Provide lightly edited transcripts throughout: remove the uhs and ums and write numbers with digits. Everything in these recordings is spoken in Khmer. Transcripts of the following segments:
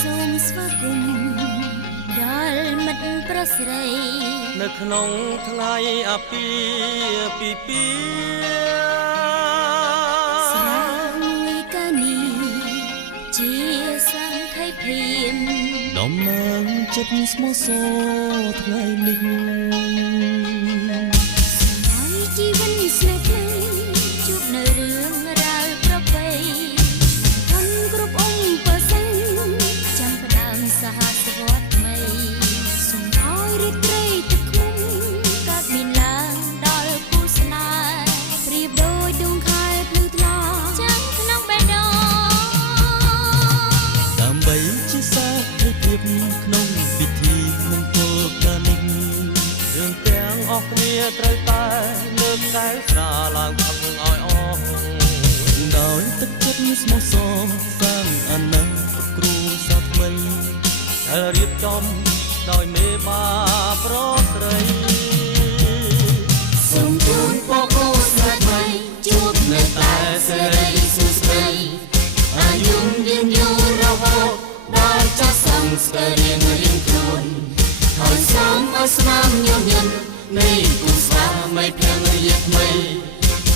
សូមស្វាគមន៍ដល់មិត្តប្រុសស្រីនៅក្នុងថ្ងៃអាពាហ៍ពិពាហ៍ស្រមួយកានីជាសង្ខេបភៀមដំណើរចិត្តស្មោះសរថ្ងៃនេះហើយជីវិតស្នេហ៍ថ្មីជួបនៅរឿងរ៉ាវប្រពៃធន់គ្រប់អង្គប្រសិនចាំផ្ដើមសហសវត្តថ្មីសូមឲ្យរីករាយទឹកឃ្មុំកើតមានឡើងដល់គូស្នេហ៍ប្រៀបដូចដួងខែភ្លឺថ្លាចាំក្នុងបេះដូងដើម្បីជាសាធិភាពក្នុងពិធីមង្គលការនេះយើងទាំងអស់គ្នាត្រូវតែលើកកែវស្រាឡើងផឹកឲ្យអស់ដោយទឹកចិត្តស្មោះសរសាងអនាគតគ្រួសារថ្មីដែលរៀបចំដោយមេបាប្រុសស្រីសូមជូនពរគូស្នេហ៍ថ្មីជួបនៅតែសេរីសុខស្ដីអាយុយឺនយូររហូតដល់ចាស់សង្ស្គាល់រៀងខ្លួនហើយសូមឲ្យស្នាមញញឹមនៃគូស្វាមីភរិយាថ្មី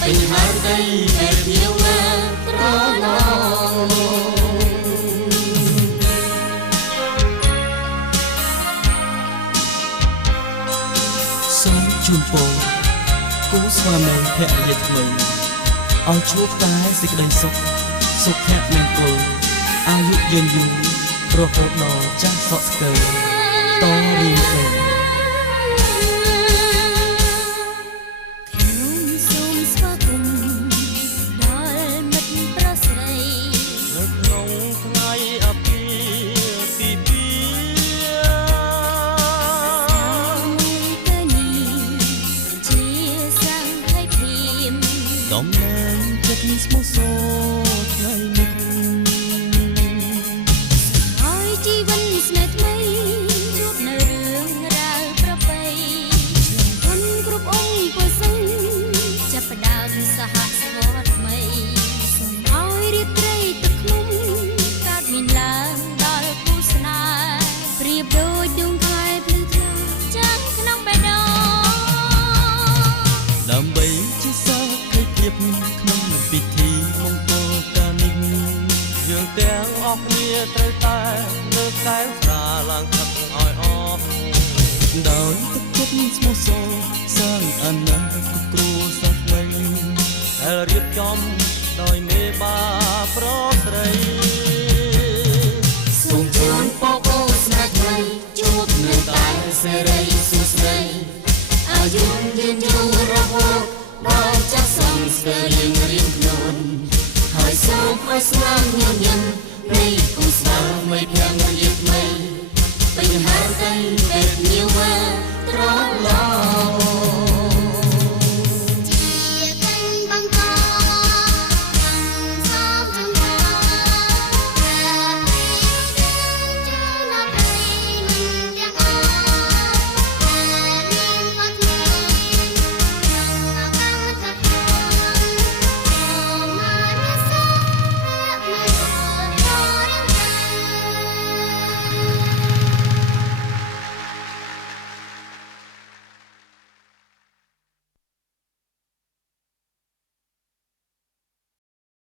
ពេញហើយដីដែលភៀវណាត្រឡប់សូមជូនពរគូស្វាមីភរិយាថ្មីឲ្យជួបតែសេចក្តីសុខសុភមង្គលអាយុយឺនយូររហូតដល់ចាស់សក់ស្កើតរៀងទៅដំណើរចិត្តស្មោះសរថ្ងៃនេះហើយជីវិតស្នេហ៍ថ្មីជួបនៅរឿងរ៉ាវប្រពៃធន់គ្រប់អង្គប្រសិនចាប់ផ្ដើមសហសវត្តថ្មីសូមឲ្យរៀបរយទឹកឃ្មុំកើតមានឡើងដល់គូស្នេហ៍ប្រៀបដូចដួងខែភ្លឺថ្លាចាំក្នុងបេះដូងដើម្បីជាសាធិភាពក្នុងពិធីមង្គលការនេះយើងទាំងអស់គ្នាត្រូវតែលើកកែវស្រាឡើងផឹកឲ្យអស់ដោយទឹកចិត្តស្មោះសរសាងអនាគតគ្រួសារថ្មីដែលរៀបចំដោយមេបាប្រុសស្រីសូមជូនពរគូស្នេហ៍ថ្មីជួបនៅតែសេរីសុខស្ដីអាយុយឺនយូររហូតដល់ចាស់សង្ស្គាល់រៀងខ្លួនហើយសូមឲ្យស្នាមញញឹមនៃគូស្វាមីភរិ